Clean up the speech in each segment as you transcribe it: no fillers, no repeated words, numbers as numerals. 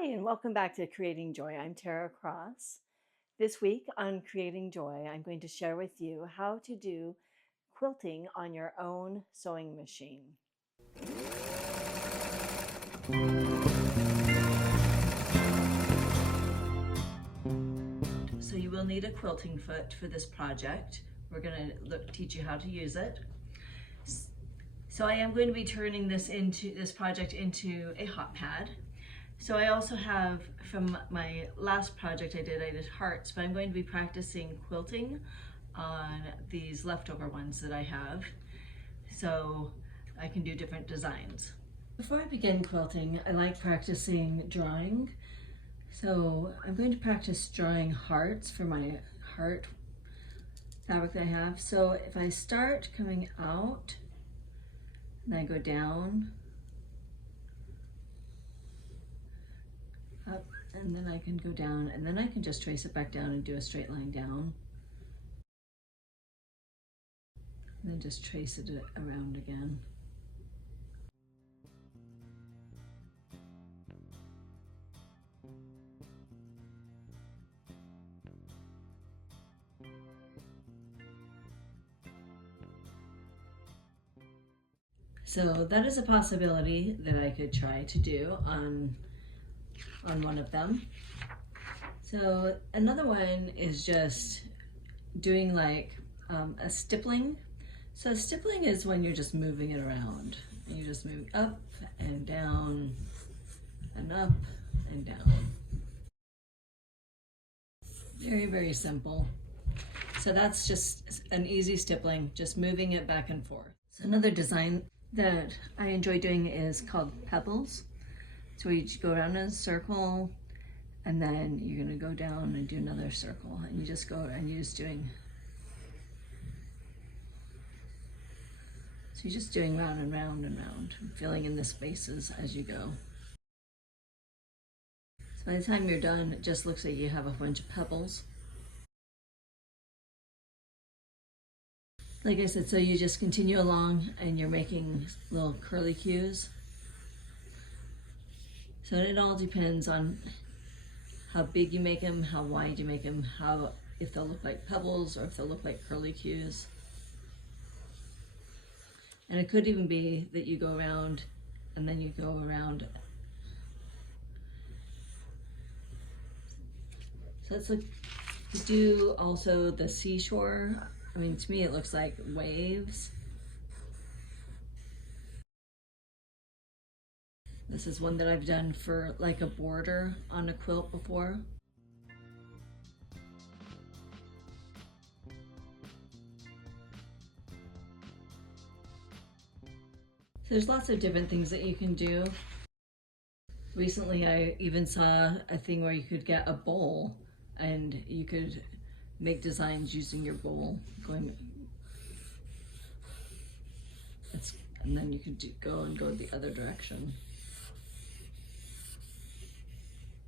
Hi, and welcome back to Creating Joy. I'm Tara Cross. This week on Creating Joy, I'm going to share with you how to do quilting on your own sewing machine. So you will need a quilting foot for this project. We're going to teach you how to use it. So I am going to be turning this project into a hot pad. So I also have, from my last project I did hearts, but I'm going to be practicing quilting on these leftover ones that I have, so I can do different designs. Before I begin quilting, I like practicing drawing. So I'm going to practice drawing hearts for my heart fabric that I have. So if I start coming out, and I go down, up, and then I can go down, and then I can just trace it back down and do a straight line down. And then just trace it around again. So that is a possibility that I could try to do on one of them. So another one is just doing like a stippling. So stippling is when you're just moving it around. You just move up and down and up and down. Very, very simple. So that's just an easy stippling, just moving it back and forth. So another design that I enjoy doing is called pebbles. So you go around in a circle, and then you're gonna go down and do another circle, and you just go and you're just doing, so you're just doing round and round and round, filling in the spaces as you go. So by the time you're done, it just looks like you have a bunch of pebbles. Like I said, so you just continue along and you're making little curly cues. So it all depends on how big you make them, how wide you make them, if they'll look like pebbles or if they'll look like curly cues. And it could even be that you go around and then you go around. So let's look, do also the seashore. I mean, to me it looks like waves. This is one that I've done for like a border on a quilt before. So there's lots of different things that you can do. Recently I even saw a thing where you could get a bowl and you could make designs using your bowl, and then you could go the other direction.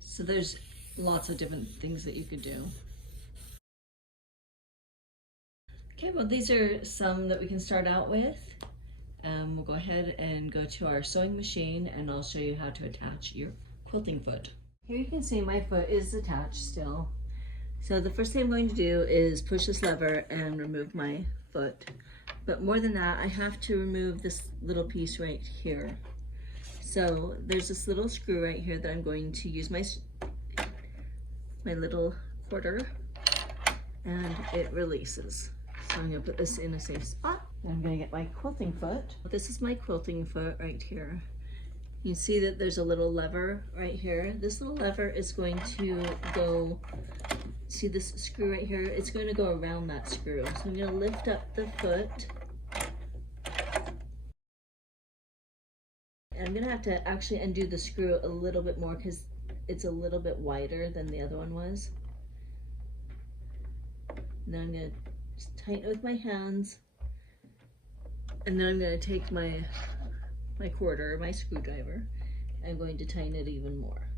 So there's lots of different things that you could do. Okay, well these are some that we can start out with. We'll go ahead and go to our sewing machine and I'll show you how to attach your quilting foot. Here you can see my foot is attached still. So the first thing I'm going to do is push this lever and remove my foot. But more than that, I have to remove this little piece right here. So there's this little screw right here that I'm going to use my little quarter, and it releases. So I'm gonna put this in a safe spot. And I'm gonna get my quilting foot. This is my quilting foot right here. You see that there's a little lever right here. This little lever is going to go, see this screw right here? It's going to go around that screw. So I'm gonna lift up the foot. And I'm gonna have to actually undo the screw a little bit more because it's a little bit wider than the other one was. And then I'm gonna just tighten it with my hands. And then I'm gonna take my quarter, my screwdriver. I'm going to tighten it even more.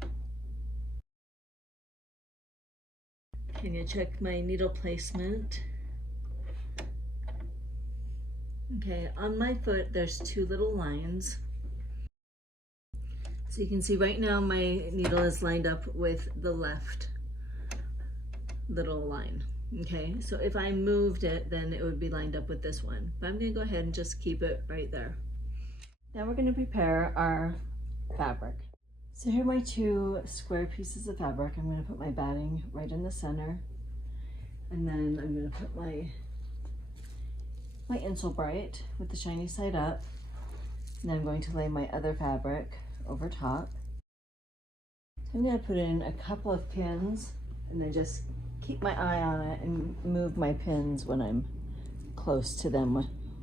I'm gonna check my needle placement. Okay, on my foot there's two little lines. So you can see right now my needle is lined up with the left little line. Okay, so if I moved it, then it would be lined up with this one. But I'm gonna go ahead and just keep it right there. Now we're gonna prepare our fabric. So here are my 2 square pieces of fabric. I'm gonna put my batting right in the center. And then I'm gonna put my insole bright with the shiny side up. And then I'm going to lay my other fabric over top. So I'm gonna put in a couple of pins and then just keep my eye on it and move my pins when I'm close to them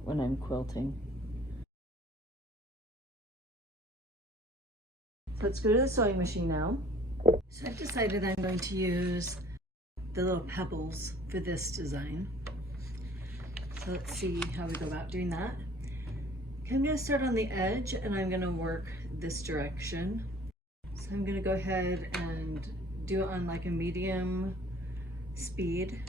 when I'm quilting. So let's go to the sewing machine now. So I've decided I'm going to use the little pebbles for this design. So let's see how we go about doing that. Okay, I'm going to start on the edge and I'm going to work this direction. So I'm going to go ahead and do it on like a medium speed.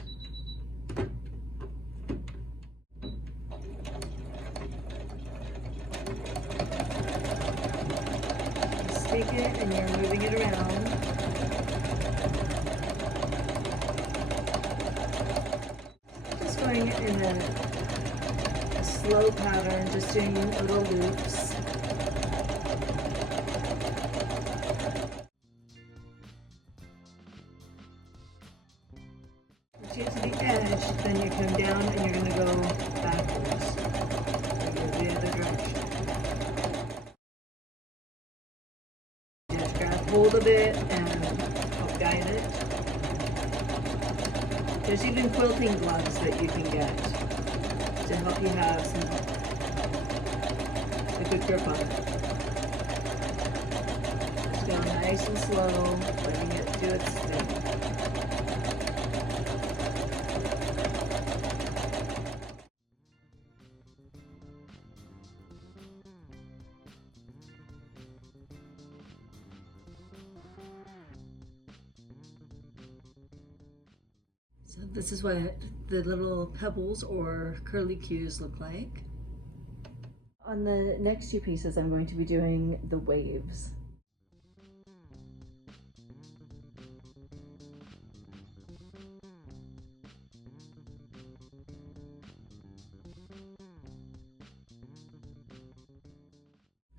Just take it and you're moving it around. Just going in a slow pattern, just doing little loops. Once you get to the edge, then you come down and you're going to go backwards. Go the other direction. Just grab hold of it and help guide it. There's even quilting gloves that you can get to help you have a good grip on it. Just go nice and slow, letting it do its thing. So this is what the little pebbles or curly cues look like. On the next 2 pieces, I'm going to be doing the waves.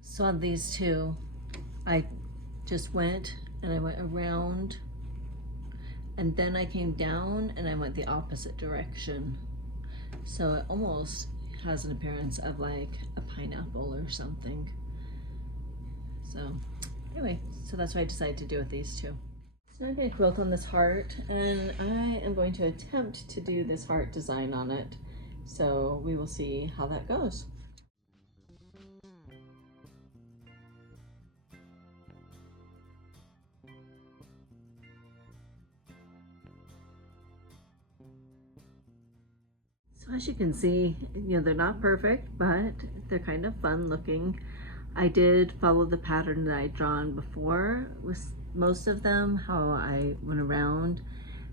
So on these 2, I just went and I went around and then I came down and I went the opposite direction. So it almost has an appearance of like a pineapple or something. So anyway, so that's what I decided to do with these 2. So I'm going to quilt on this heart and I am going to attempt to do this heart design on it. So we will see how that goes. So as you can see, they're not perfect, but they're kind of fun looking. I did follow the pattern that I'd drawn before with most of them, how I went around.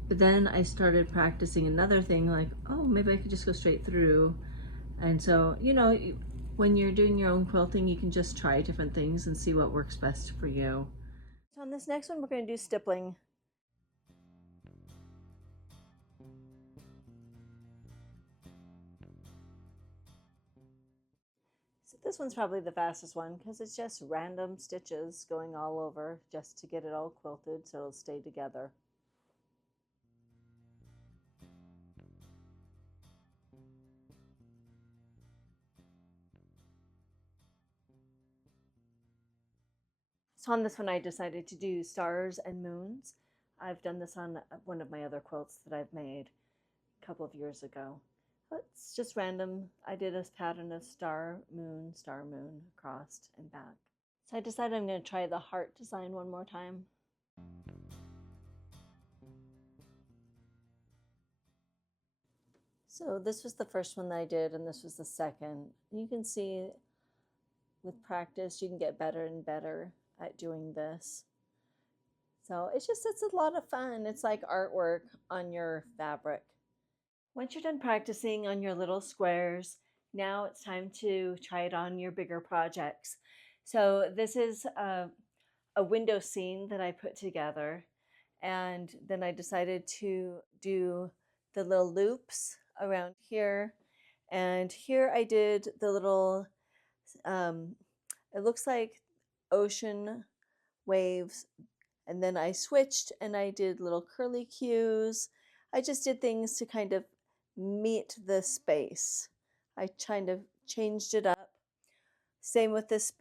But then I started practicing another thing like, oh, maybe I could just go straight through. And so, when you're doing your own quilting, you can just try different things and see what works best for you. So on this next one, we're going to do stippling. So this one's probably the fastest one because it's just random stitches going all over just to get it all quilted so it'll stay together. So on this one, I decided to do stars and moons. I've done this on one of my other quilts that I've made a couple of years ago. It's just random. I did a pattern of star, moon, crossed and back. So I decided I'm going to try the heart design one more time. So this was the first one that I did, and this was the second. And you can see with practice, you can get better and better at doing this. So it's a lot of fun. It's like artwork on your fabric. Once you're done practicing on your little squares, now it's time to try it on your bigger projects. So this is a window scene that I put together. And then I decided to do the little loops around here. And here I did the little, um, it looks like ocean waves. And then I switched and I did little curly cues. I just did things to kind of meet the space. I kind of changed it up. Same with this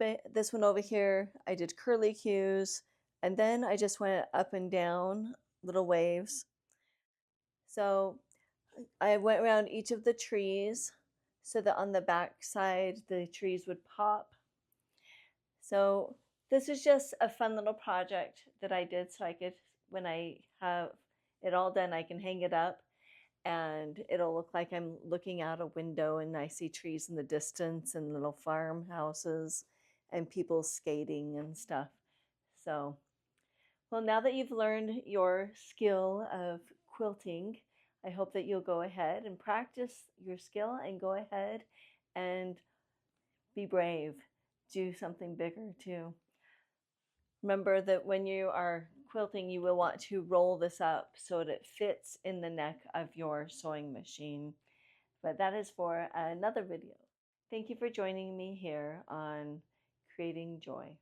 one over here. I did curly cues and then I just went up and down little waves. So I went around each of the trees so that on the back side the trees would pop. So this is just a fun little project that I did so I could, when I have it all done, I can hang it up and it'll look like I'm looking out a window and I see trees in the distance and little farmhouses and people skating and stuff. So, well, now that you've learned your skill of quilting, I hope that you'll go ahead and practice your skill and go ahead and be brave. Do something bigger too. Remember that when you are quilting, you will want to roll this up so that it fits in the neck of your sewing machine. But that is for another video. Thank you for joining me here on Creating Joy.